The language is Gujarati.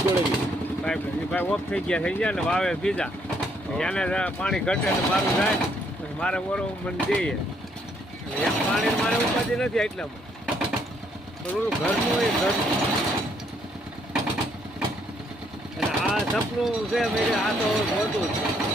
જોડેલી પાઇપ ભાઈ ઓફ થઈ ગયા ને વાવે બીજા એને પાણી ઘટે ને મારું જાય પછી મારે ઓરો મને દઈએ એમ પાણી મારે ઉપાધિ નથી એટલામાં પણ ઓલું ઘરનું હોય ઘરનું અને આ સપનું છે મેં આ તો હોતું